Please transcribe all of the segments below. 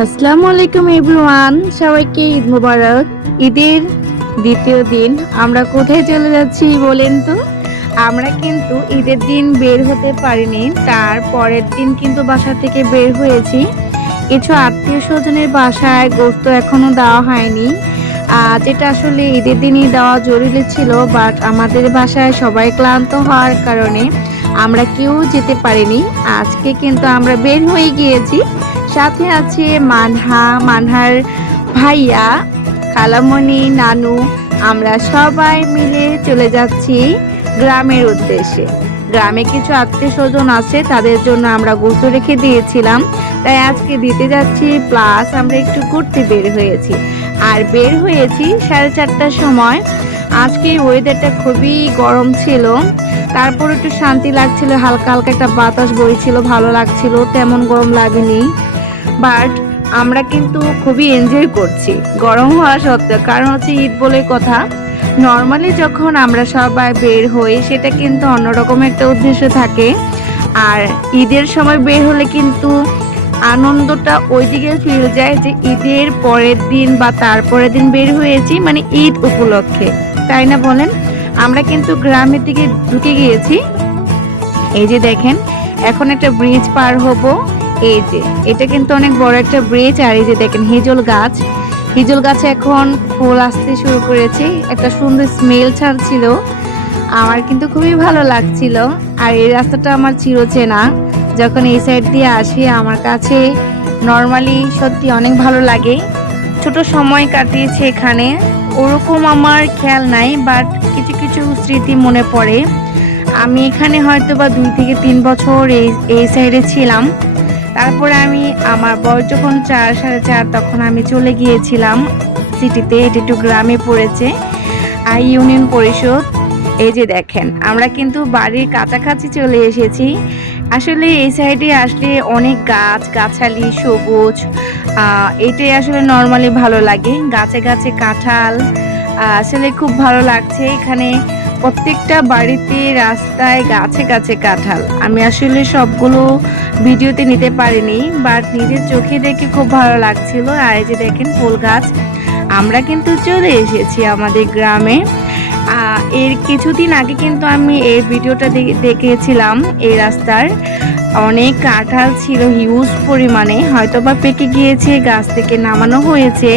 আসসালামু আলাইকুম এভরিওয়ান, সবাইকে ঈদ মোবারক। ঈদের দ্বিতীয় দিন, আমরা কোথায় চলে যাচ্ছি বলেন তো? আমরা কিন্তু ঈদের দিন বের হতে পারিনি, তার পরের দিন কিন্তু বাসা থেকে বের হয়েছি। কিছু আত্মীয় স্বজনের বাসায় গোস্ত এখনও দেওয়া হয়নি। যেটা আসলে ঈদের দিনই দেওয়া জরুরি ছিল বাট আমাদের বাসায় সবাই ক্লান্ত হওয়ার কারণে আমরা কেউ যেতে পারিনি। আজকে কিন্তু আমরা বের হয়ে গিয়েছি। সাথে আছে মানহা, মানহার ভাইয়া খালামণি নানু। আমরা সবাই মিলে চলে যাচ্ছি গ্রামের উদ্দেশ্যে। গ্রামে কিছু আত্মীয় স্বজন আছে, তাদের জন্য আমরা গুরুত্ব রেখে দিয়েছিলাম। তাই আজকে দিতে যাচ্ছি, প্লাস আমরা একটু ঘুরতে বের হয়েছি। আর বের হয়েছি সাড়ে চারটার সময়। আজকে ওয়েদারটা খুবই গরম ছিল। তারপর একটু শান্তি লাগছিল, হালকা হালকা একটা বাতাস বইছিল, ভালো লাগছিল, তেমন গরম লাগেনি। বাট আমরা কিন্তু খুবই এনজয় করছি। গরম হওয়া সত্ত্বেও, কারণ হচ্ছে ঈদ বলে কথা। নর্মালি যখন আমরা সবাই বের হই, সেটা কিন্তু অন্যরকম একটা উদ্দেশ্য থাকে। আর ঈদের সময় বের হলে কিন্তু আনন্দটা ওইদিকে ফিরে যায় যে ঈদের পরের দিন বা তারপরের দিন বের হয়েছি মানে ঈদ উপলক্ষে। তাই না বলেন? আমরা কিন্তু গ্রামের দিকে ঢুকে গিয়েছি। এই যে দেখেন, এখন একটা ব্রিজ পার হব। এই যে, এটা কিন্তু অনেক বড় একটা ব্রিজ আর এই যে দেখেন হিজল গাছ। হিজল গাছে এখন ফুল আসতে শুরু করেছে। একটা সুন্দর স্মেল ছাড়ছিল। আমার কিন্তু খুবই ভালো লাগছিল। আর এই রাস্তাটা আমার চিরচেনা। যখন এই সাইড দিয়ে আসি, আমার কাছে নর্মালি সত্যি অনেক ভালো লাগে। ছোট সময় কাটিয়েছে এখানে। ওরকম আমার খেয়াল নাই বাট কিছু কিছু স্মৃতি মনে পড়ে। আমি এখানে হয়তো বা দুই থেকে তিন বছর এই এই সাইডে ছিলাম। তারপরে আমি আমার বয়স যখন চার সাড়ে চার তখন আমি চলে গিয়েছিলাম সিটিতে, এটি একটু গ্রামে পড়েছে আর ইউনিয়ন পরিষদ। এই যে দেখেন, আমরা কিন্তু বাড়ির কাছাকাছি চলে এসেছি। আসলে এই সাইডে আসলে অনেক গাছ, গাছালি, সবুজ এটাই আসলে নর্মালি ভালো লাগে। গাছে গাছে কাঁঠাল আসলে খুব ভালো লাগছে। এখানে প্রত্যেকটা বাড়িতে রাস্তায় গাছে গাছে কাঁঠাল। আমি আসলে সবগুলো ভিডিওতে নিতে পারিনি বাট নিজের চোখে দেখে খুব ভালো লাগছিল। আর এই যে দেখেন ফুল গাছ, আমরা কিন্তু চলে এসেছি আমাদের গ্রামে। এর কিছুদিন আগে কিন্তু আমি এই ভিডিওটা দেখেছিলাম এই রাস্তার। অনেক কাঁঠাল ছিল হিউজ পরিমাণে। হয়তো বা পেকে গিয়েছে, গাছ থেকে নামানো হয়েছে।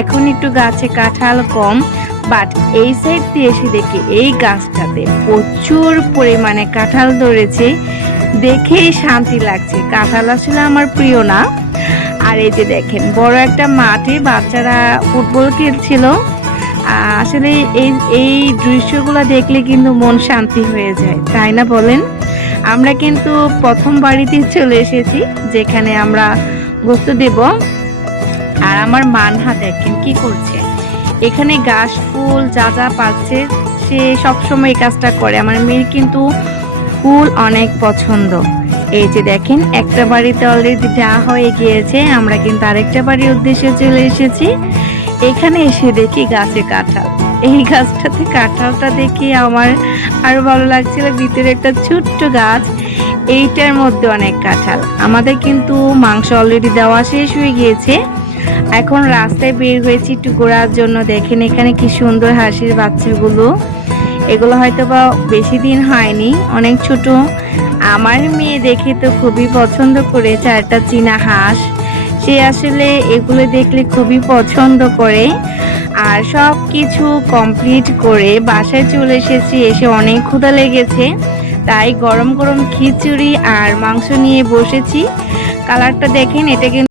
এখন একটু গাছে কাঁঠাল কম বাট এই সাইড দিয়ে এসে দেখি এই গাছটাতে প্রচুর পরিমাণে কাঁঠাল ধরেছে। দেখেই শান্তি লাগছে। কাঁঠাল আসলে আমার প্রিয় না। আর এই যে দেখেন, বড় একটা মাঠে বাচ্চারা ফুটবল খেলছিল। আসলে এই এই দৃশ্যগুলো দেখলে কিন্তু মন শান্তি হয়ে যায়, তাই না বলেন? আমরা কিন্তু প্রথম বাড়িতে চলে এসেছি, যেখানে আমরা গোস্ত দেব। আর আমার মানহা দেখেন কি করছে? এখানে গাছ, ফুল যা যা পাচ্ছে, সে সবসময় এই কাজটা করে। আমার মেয়ের কিন্তু ফুল অনেক পছন্দ। এই যে দেখেন, একটা বাড়িতে অলরেডি দেওয়া হয়ে গিয়েছে, আমরা কিন্তু আরেকটা বাড়ির উদ্দেশ্যে চলে এসেছি। এখানে এসে দেখি গাছে কাঁঠাল। এই গাছটাতে কাঁঠালটা দেখি আমার আরও ভালো লাগছিল। ভিতরে একটা ছোট্ট গাছ, এইটার মধ্যে অনেক কাঁঠাল। আমাদের কিন্তু মাংস অলরেডি দেওয়া শেষ হয়ে গিয়েছে। এখন রাস্তায় বের হয়েছি একটু ঘোরার জন্য। দেখেন এখানে কি সুন্দর হাসির বাচ্চাগুলো। এগুলো হয়তো বা বেশি দিন হয়নি, অনেক ছোট। আমার মেয়ে দেখে তো খুবই পছন্দ করেছে, আর একটা চীনা হাঁস। সে আসলে এগুলো দেখলে খুবই পছন্দ করে। আর সব কিছু কমপ্লিট করে বাসায় চলে এসেছি, এসে অনেক ক্ষুধা লেগেছে। তাই গরম গরম খিচুড়ি আর মাংস নিয়ে বসেছি। কালারটা দেখেন, এটা কিন্তু